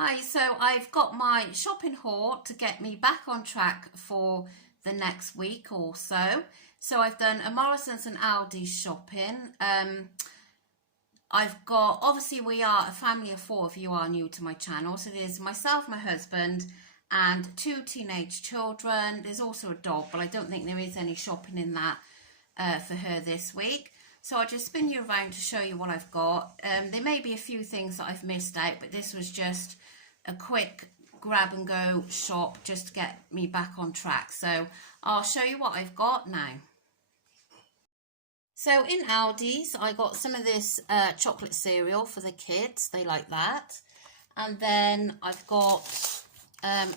Hi, so I've got my shopping haul to get me back on track for the next week or so. So I've done a Morrison's and Aldi's shopping. I've got, obviously we are a family of four if you are new to my channel. So there's myself, my husband, and two teenage children. There's also a dog, but I don't think there is any shopping in that for her this week. So I'll just spin you around to show you what I've got. There may be a few things that I've missed out, but this was just a quick grab and go shop just to get me back on track. So I'll show you what I've got now. So in Aldi's, I got some of this chocolate cereal for the kids. They like that. And then I've got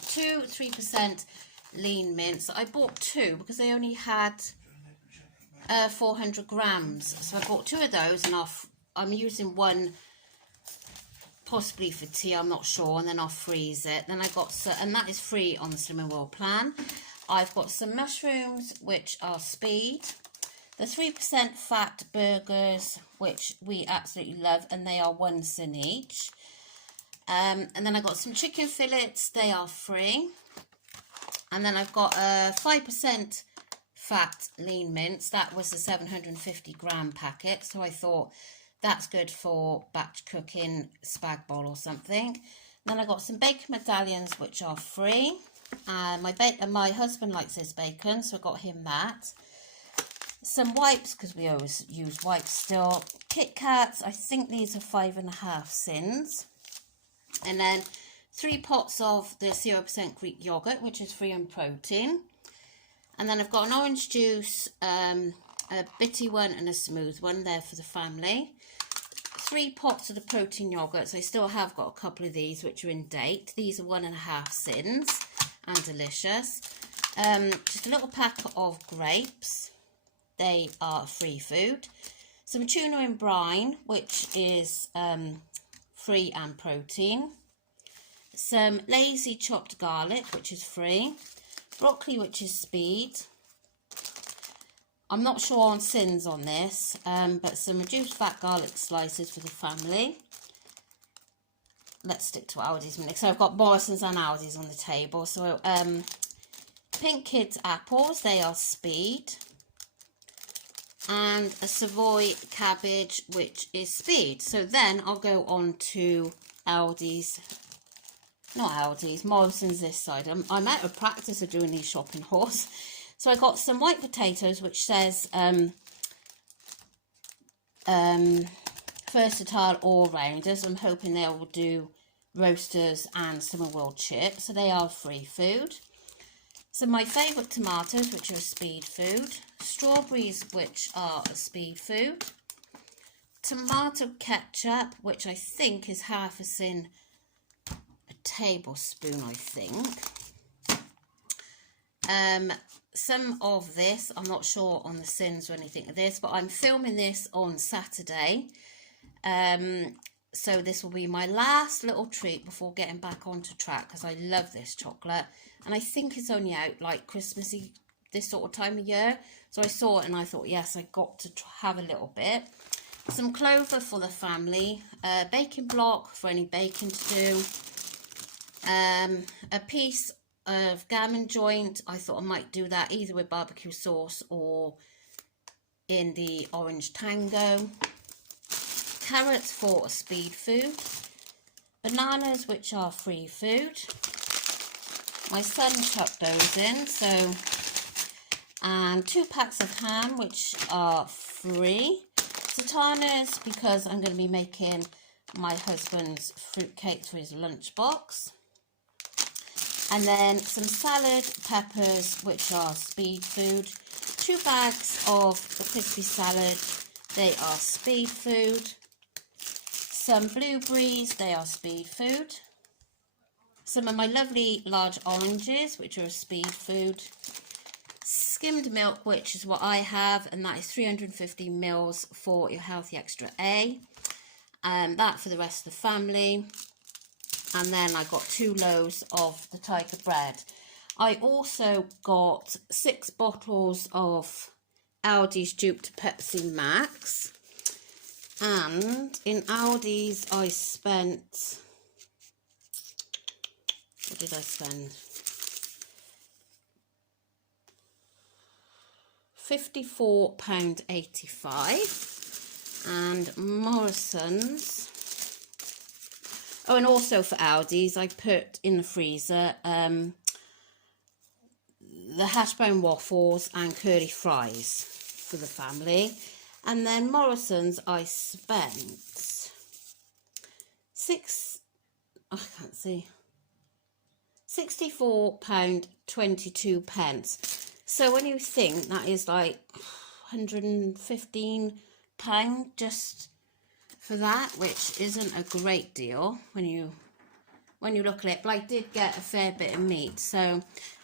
two 3% lean mints. I bought two because they only had 400 grams. So I bought two of those, and I'm using one possibly for tea, I'm not sure, and then I'll freeze it. Then I got some, and that is free on the Slimming World plan. I've got some mushrooms, which are Speed. The 3% fat burgers, which we absolutely love, and they are 1 cent each. And then I got some chicken fillets, they are free. And then I've got a 5% fat lean mince. That was the 750 gram packet, so I thought that's good for batch cooking, spag bol or something. Then I got some bacon medallions, which are free. My husband likes this bacon, so I got him that. Some wipes, because we always use wipes still. Kit Kats, I think these are 5.5 cents. And then 3 pots of the 0% Greek yogurt, which is free in protein. And then I've got an orange juice, a bitty one and a smooth one there for the family. 3 pots of the protein yogurts. I still have got a couple of these which are in date. These are 1.5 cents and delicious. Just a little pack of grapes. They are free food. Some tuna in brine, which is free and protein. Some lazy chopped garlic, which is free. Broccoli, which is Speed. I'm not sure on sins on this, but some reduced fat garlic slices for the family. Let's stick to Aldi's a minute. So I've got Morrison's and Aldi's on the table. So Pink Kids apples, they are Speed. And a Savoy cabbage, which is Speed. So then I'll go on to Aldi's. Not Aldi's, Morrison's this side. I'm out of practice of doing these shopping hauls. So I got some white potatoes, which says versatile all-rounders. I'm hoping they will do roasters and Slimming World chips. So they are free food. So my favourite tomatoes, which are a Speed food. Strawberries, which are a Speed food. Tomato ketchup, which I think is 1/2 cent a tablespoon, I think. Some of this, I'm not sure on the sins or anything of this, but I'm filming this on Saturday. So this will be my last little treat before getting back onto track, because I love this chocolate. And I think it's only out like Christmassy, this sort of time of year. So I saw it and I thought, yes, I got to have a little bit. Some clover for the family. Baking block for any baking to do. A piece of gammon joint. I thought I might do that either with barbecue sauce or in the orange tango. Carrots for a Speed food. Bananas, which are free food. My son chucked those in, so, and 2 packs of ham, which are free. Sultanas, because I'm going to be making my husband's fruitcake for his lunchbox. And then some salad peppers, which are Speed food. 2 bags of the crispy salad, they are Speed food. Some blueberries, they are Speed food. Some of my lovely large oranges, which are a Speed food. Skimmed milk, which is what I have, and that is 350 mils for your Healthy Extra A. That for the rest of the family. And then I got 2 loaves of the Tiger bread. I also got 6 bottles of Aldi's Dupe to Pepsi Max. And in Aldi's I spent did I spend? £54.85. And Morrison's. Oh, and also for Aldi's, I put in the freezer the hash brown waffles and curly fries for the family. And then Morrison's, I spent £64.22. So when you think that is like £115 just for that, which isn't a great deal when you look at it, but I did get a fair bit of meat. So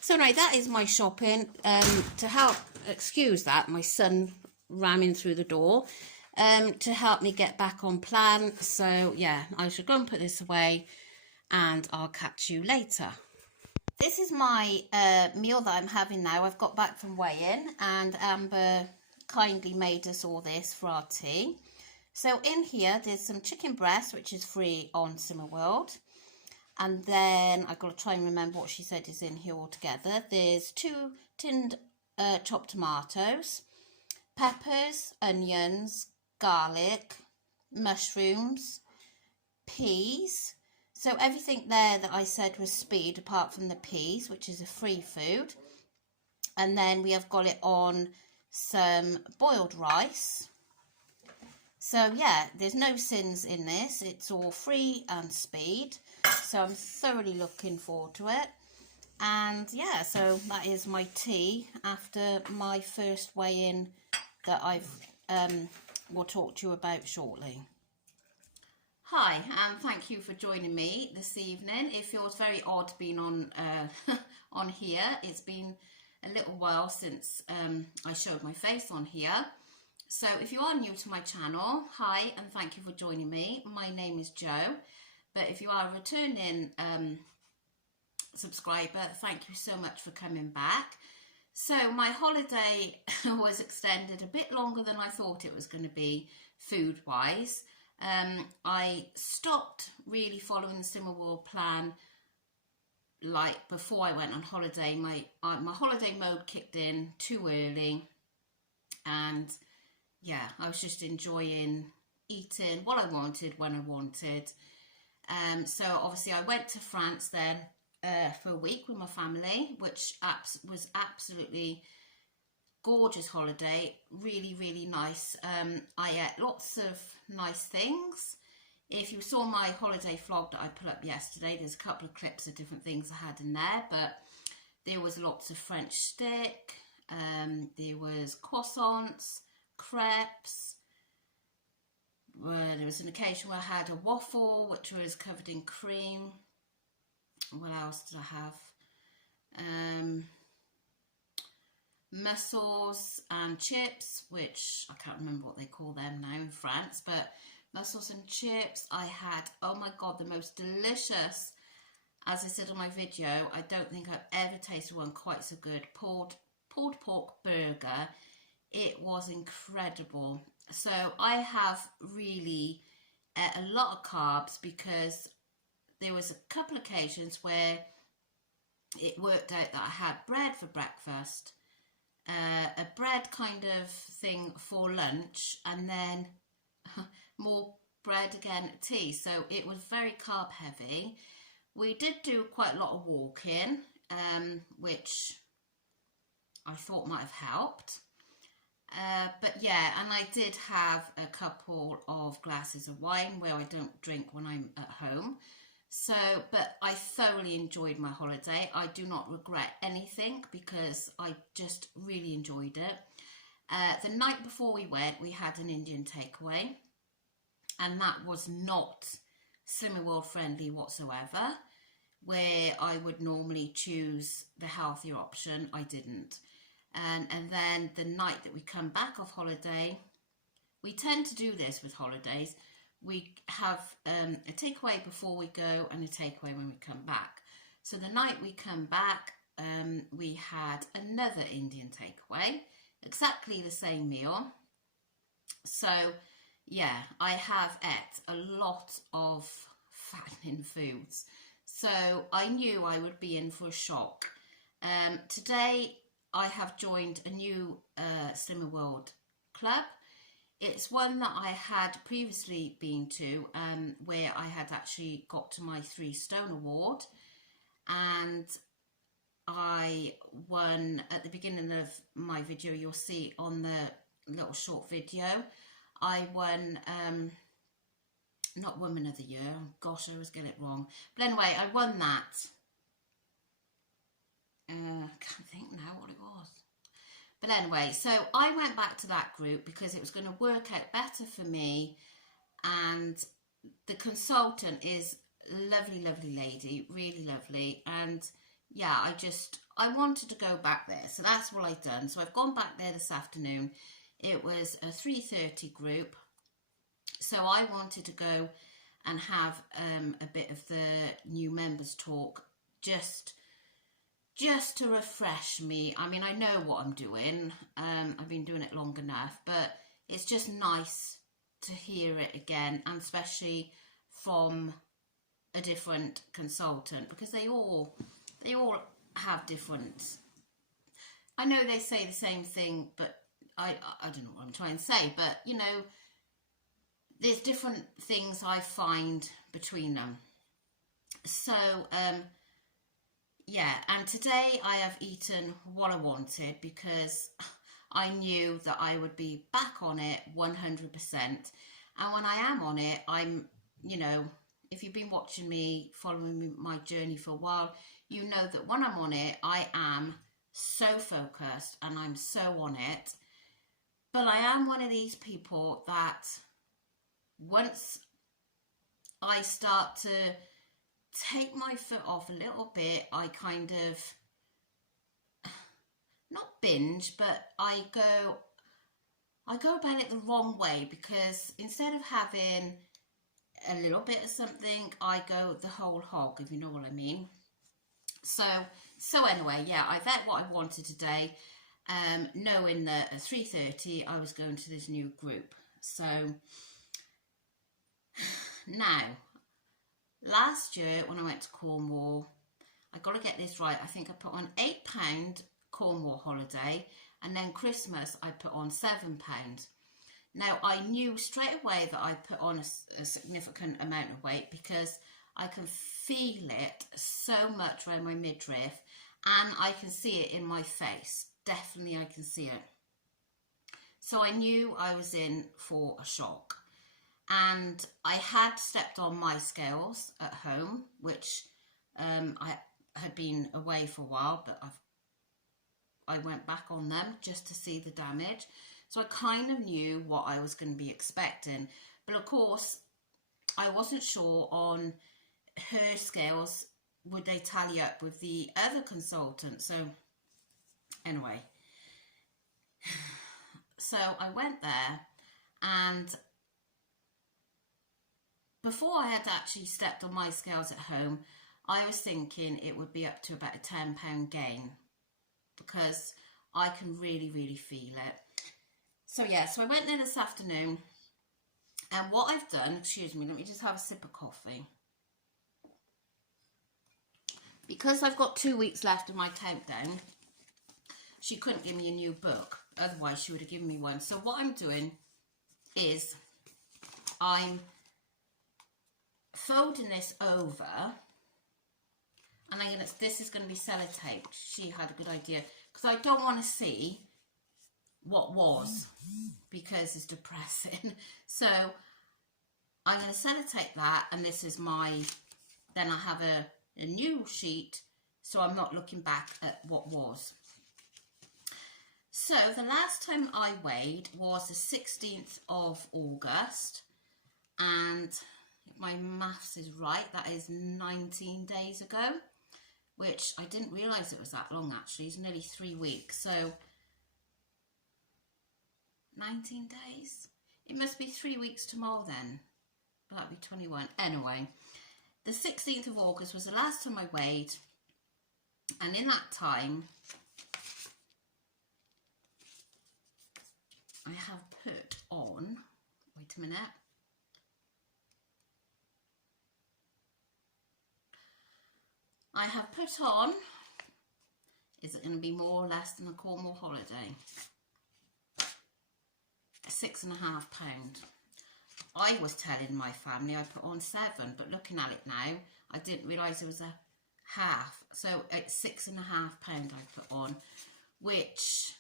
anyway, that is my shopping. To help excuse that, my son ramming through the door to help me get back on plan. So yeah, I should go and put this away, and I'll catch you later. This is my meal that I'm having now. I've got back from weigh-in, and Amber kindly made us all this for our tea. So in here, there's some chicken breast, which is free on Simmerworld. And then I've got to try and remember what she said is in here altogether. There's 2 tinned chopped tomatoes, peppers, onions, garlic, mushrooms, peas. So everything there that I said was speed, apart from the peas, which is a free food. And then we have got it on some boiled rice. So yeah, there's no sins in this. It's all free and speed. So I'm thoroughly looking forward to it. And yeah, so that is my tea after my first weigh-in that will talk to you about shortly. Hi, and thank you for joining me this evening. It feels very odd being on on here. It's been a little while since I showed my face on here. So if you are new to my channel, hi, and thank you for joining me. My name is Jo, but if you are a returning subscriber, thank you so much for coming back. So my holiday was extended a bit longer than I thought it was going to be food-wise. I stopped really following the Simmerworld plan like before I went on holiday. My holiday mode kicked in too early, and yeah, I was just enjoying eating what I wanted when I wanted. So obviously I went to France then for a week with my family, which was absolutely gorgeous holiday. Really, really nice. I ate lots of nice things. If you saw my holiday vlog that I put up yesterday, there's a couple of clips of different things I had in there, but there was lots of French stick, there was croissants, crepes. There was an occasion where I had a waffle which was covered in cream. What else did I have? Mussels and chips, which I can't remember what they call them now in France, but mussels and chips. I had, oh my god, the most delicious, as I said on my video, I don't think I've ever tasted one quite so good, pulled pork burger. It was incredible. So I have really ate a lot of carbs because there was a couple of occasions where it worked out that I had bread for breakfast, a bread kind of thing for lunch, and then more bread again at tea. So it was very carb heavy. We did do quite a lot of walking, which I thought might have helped. But yeah, and I did have a couple of glasses of wine, where I don't drink when I'm at home. So, but I thoroughly enjoyed my holiday. I do not regret anything because I just really enjoyed it. The night before we went, we had an Indian takeaway, and that was not Simmerworld friendly whatsoever. Where I would normally choose the healthier option, I didn't. And then the night that we come back off holiday, we tend to do this with holidays. We have a takeaway before we go and a takeaway when we come back. So the night we come back, we had another Indian takeaway, exactly the same meal. So yeah, I have ate a lot of fattening foods. So I knew I would be in for a shock. Today I have joined a new Slimming World club. It's one that I had previously been to, where I had actually got to my 3 Stone Award, and I won at the beginning of my video. You'll see on the little short video, I won not Woman of the Year, gosh, I always get it wrong, but anyway, I won that. I can't think now what it was, but anyway, so I went back to that group because it was going to work out better for me, and the consultant is a lovely lady, really lovely, and yeah, I wanted to go back there, so that's what I've done. So I've gone back there this afternoon. It was a 3:30 group, so I wanted to go and have a bit of the new members talk, just to refresh me. I mean, I know what I'm doing. I've been doing it long enough, but it's just nice to hear it again, and especially from a different consultant, because they all have different, I know they say the same thing, but I don't know what I'm trying to say, but you know, there's different things I find between them. So yeah, and today I have eaten what I wanted because I knew that I would be back on it 100%. And when I am on it, I'm, you know, if you've been watching me, following my journey for a while, you know that when I'm on it, I am so focused and I'm so on it. But I am one of these people that once I start to take my foot off a little bit, I kind of, not binge, but I go about it the wrong way, because instead of having a little bit of something, I go the whole hog, if you know what I mean. So anyway, yeah, I've had what I wanted today, knowing that at 3:30 I was going to this new group. So now, last year when I went to Cornwall, I got to get this right, I think I put on £8 Cornwall holiday, and then Christmas I put on £7. Now, I knew straight away that I put on a significant amount of weight, because I can feel it so much around my midriff, and I can see it in my face. Definitely I can see it. So I knew I was in for a shock. And I had stepped on my scales at home, which I had been away for a while, but I went back on them just to see the damage. So I kind of knew what I was going to be expecting. But of course, I wasn't sure on her scales, would they tally up with the other consultant. So anyway, so I went there, and before I had actually stepped on my scales at home, I was thinking it would be up to about a £10 gain, because I can really feel it. So yeah, so I went there this afternoon, and what I've done, excuse me, let me just have a sip of coffee. Because I've got 2 weeks left of my countdown, she couldn't give me a new book, otherwise she would have given me one. So what I'm doing is I'm folding this over, and this is going to be sellotaped. She had a good idea, because I don't want to see what was, because it's depressing. So I'm going to sellotape that, and this is then I have a new sheet, so I'm not looking back at what was. So the last time I weighed was the 16th of August, and if my maths is right, that is 19 days ago, which I didn't realise it was that long actually. It's nearly 3 weeks, so 19 days? It must be 3 weeks tomorrow then. But that'd be 21. Anyway, the 16th of August was the last time I weighed, and in that time I have put on, wait a minute, I have put on, is it going to be more or less than the Cornwall holiday? £6.5. I was telling my family I put on 7, but looking at it now, I didn't realise it was a half. So it's £6.5 I put on, which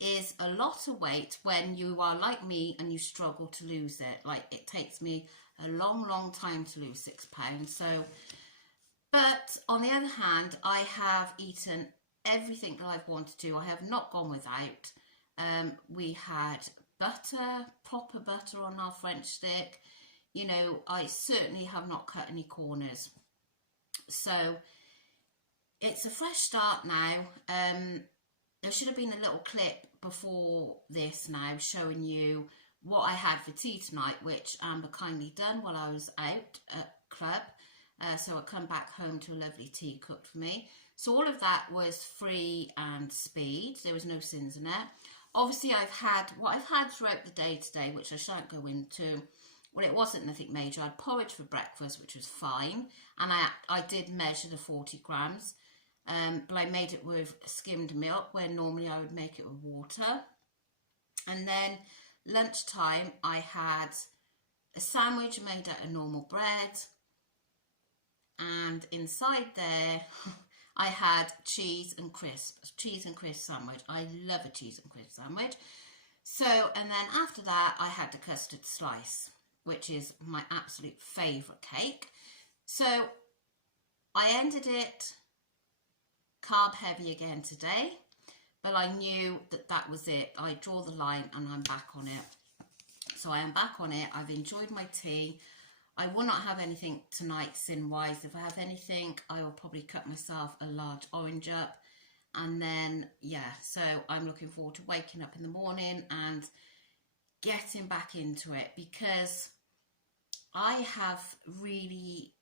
is a lot of weight when you are like me and you struggle to lose it. Like, it takes me a long time to lose £6. So, but on the other hand, I have eaten everything that I've wanted to. I have not gone without. We had butter, proper butter on our French stick. You know, I certainly have not cut any corners. So it's a fresh start now. There should have been a little clip before this now showing you what I had for tea tonight, which Amber kindly done while I was out at club. So I come back home to a lovely tea cooked for me. So all of that was free and speed. There was no sins in it. Obviously, I've had what I've had throughout the day today, which I shan't go into. Well, it wasn't nothing major. I had porridge for breakfast, which was fine. And I did measure the 40 grams. But I made it with skimmed milk, where normally I would make it with water. And then lunchtime, I had a sandwich made out of normal bread. And inside there, I had cheese and crisp sandwich. I love a cheese and crisp sandwich. So, and then after that, I had the custard slice, which is my absolute favourite cake. So, I ended it carb heavy again today, but I knew that that was it. I draw the line and I'm back on it. So I am back on it. I've enjoyed my tea. I will not have anything tonight sin-wise. If I have anything, I will probably cut myself a large orange up. And then, yeah, so I'm looking forward to waking up in the morning and getting back into it, because I have really,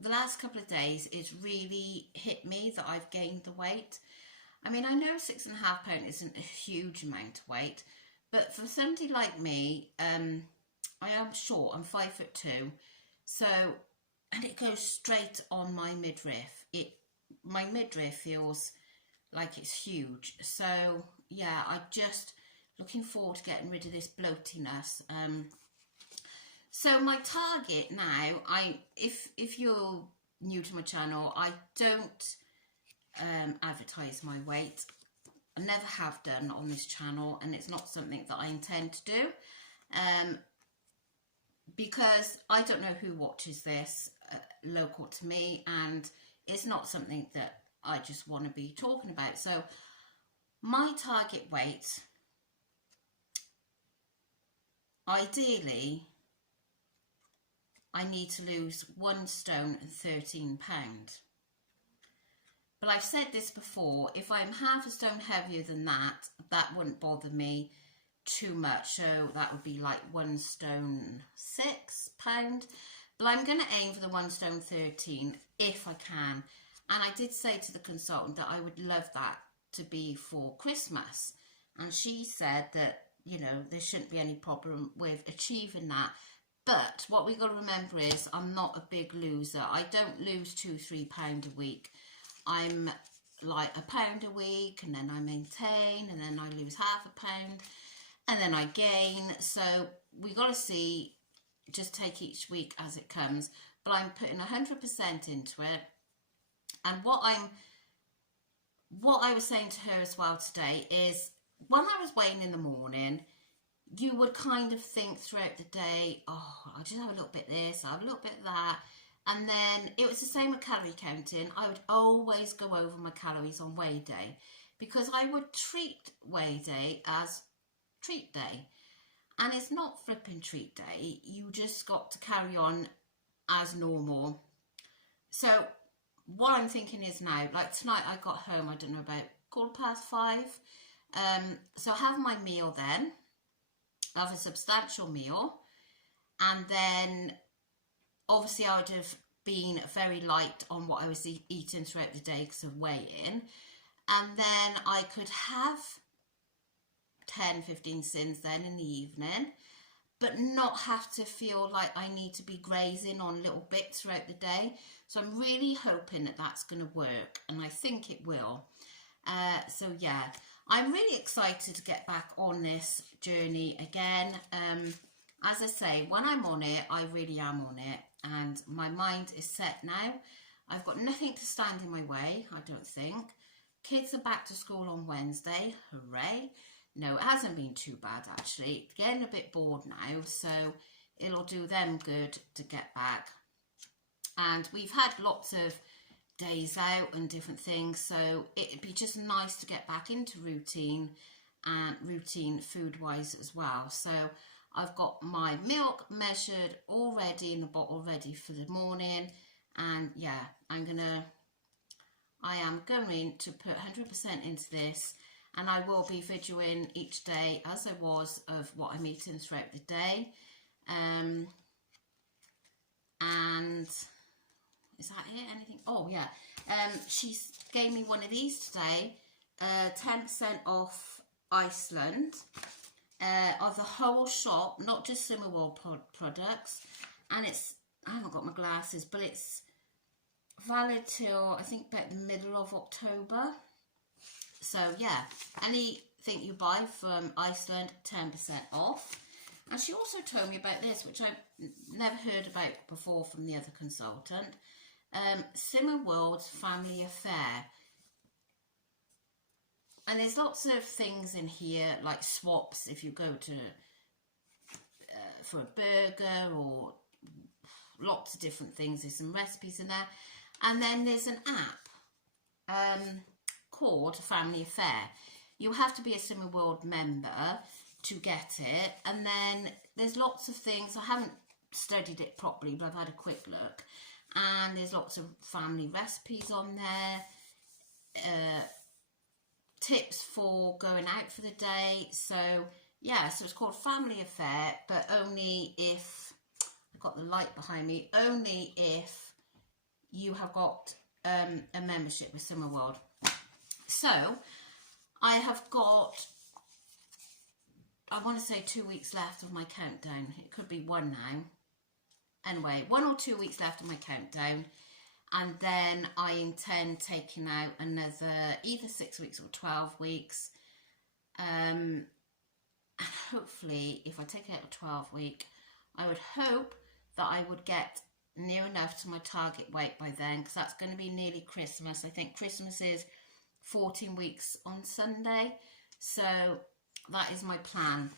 the last couple of days, it's really hit me that I've gained the weight. I mean, I know £6.5 isn't a huge amount of weight, but for somebody like me, I am short, I'm 5'2", so, and it goes straight on my midriff. My midriff feels like it's huge. So yeah, I just looking forward to getting rid of this bloatiness. So my target now, if you're new to my channel, I don't advertise my weight. I never have done on this channel, and it's not something that I intend to do. Because I don't know who watches this local to me, and it's not something that I just want to be talking about. So my target weight, ideally, I need to lose 1 stone and 13 pounds. But I've said this before, if I'm half a stone heavier than that, that wouldn't bother me too much. So that would be like 1 stone 6 pound. But I'm going to aim for the 1 stone 13 if I can. And I did say to the consultant that I would love that to be for Christmas. And she said that, you know, there shouldn't be any problem with achieving that. But what we got to remember is I'm not a big loser. I don't lose 2-3 pounds a week. I'm like £1 a week, and then I maintain, and then I lose half a pound, and then I gain. So we got to see, just take each week as it comes. But I'm putting 100% into it. And what I was saying to her as well today is, when I was weighing in the morning, you would kind of think throughout the day, oh, I'll just have a little bit of this, I'll have a little bit of that. And then it was the same with calorie counting. I would always go over my calories on weigh day, because I would treat weigh day as treat day. And it's not flipping treat day. You just got to carry on as normal. So what I'm thinking is now, like tonight I got home, I don't know, about 5:15. So I have my meal then. I have a substantial meal. And then obviously I would have been very light on what I was eating throughout the day because of weighing. And then I could have 10-15 sins then in the evening. but not have to feel like I need to be grazing on little bits throughout the day. So I'm really hoping that that's going to work, and I think it will. So yeah, I'm really excited to get back on this journey again. As I say, when I'm on it, I really am on it, and my mind is set now. I've got nothing to stand in my way, I don't think. Kids are back to school on Wednesday, hooray. No, it hasn't been too bad actually. Getting a bit bored now, so it'll do them good to get back. And we've had lots of days out and different things, so it'd be just nice to get back into routine, and routine food wise as well. So I've got my milk measured already in the bottle, ready for the morning, and yeah, I am going to put 100% into this, and I will be videoing each day as I was of what I'm eating throughout the day. And is that it? Anything? Oh yeah, she gave me one of these today, 10% off Iceland, of the whole shop, not just Slimming World products, and it's, I haven't got my glasses, but it's valid till I think about the middle of October. So yeah, anything you buy from Iceland, 10% off. And she also told me about this, which I've never heard about before from the other consultant. Slimming World's Family Affair. And there's lots of things in here, like swaps if you go to for a burger, or lots of different things. There's some recipes in there. And then there's an app called Family Affair. You have to be a Slimming World member to get it. And then there's lots of things. I haven't studied it properly, but I've had a quick look. And there's lots of family recipes on there. Tips for going out for the day. So yeah, so it's called Family Affair, but only if, I've got the light behind me, only if you have got a membership with Slimming World. So I have got, I want to say 2 weeks left of my countdown. It could be one now. Anyway, 1 or 2 weeks left of my countdown. And then I intend taking out another either 6 weeks or 12 weeks. And hopefully, if I take out a 12 week, I would hope that I would get near enough to my target weight by then, because that's going to be nearly Christmas. I think Christmas is 14 weeks on Sunday. So that is my plan.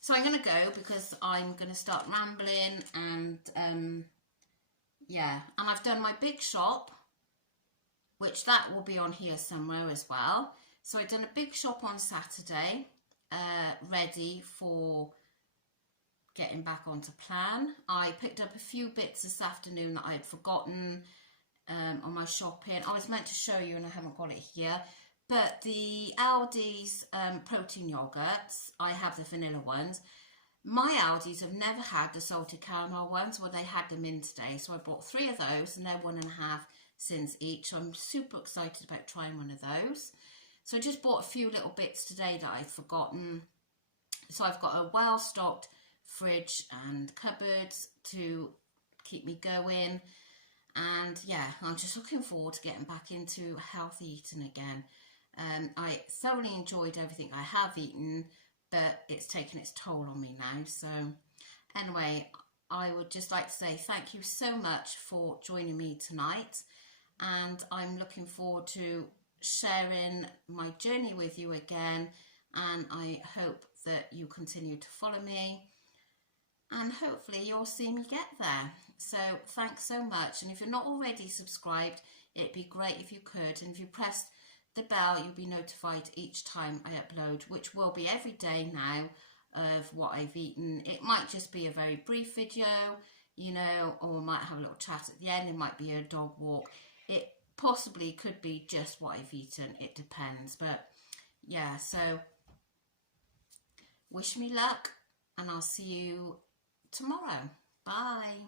So I'm going to go, because I'm going to start rambling, and yeah, and I've done my big shop, which that will be on here somewhere as well. So I've done a big shop on Saturday, ready for getting back onto plan. I picked up a few bits this afternoon that I had forgotten on my shopping. I was meant to show you and I haven't got it here. But the Aldi's protein yogurts, I have the vanilla ones. My Aldi's have never had the salted caramel ones. Well, they had them in today. So I bought 3 of those, and they're 1.5 cents each. So I'm super excited about trying one of those. So I just bought a few little bits today that I'd forgotten. So I've got a well-stocked fridge and cupboards to keep me going. And yeah, I'm just looking forward to getting back into healthy eating again. I thoroughly enjoyed everything I have eaten, but it's taken its toll on me now. So anyway, I would just like to say thank you so much for joining me tonight, and I'm looking forward to sharing my journey with you again, and I hope that you continue to follow me, and hopefully you'll see me get there. So thanks so much, and if you're not already subscribed, it'd be great if you could, and if you pressed the bell, you'll be notified each time I upload, which will be every day now, of what I've eaten. It might just be a very brief video, you know, or we might have a little chat at the end. It might be a dog walk. It possibly could be just what I've eaten. It depends. But yeah, so wish me luck, and I'll see you tomorrow. Bye.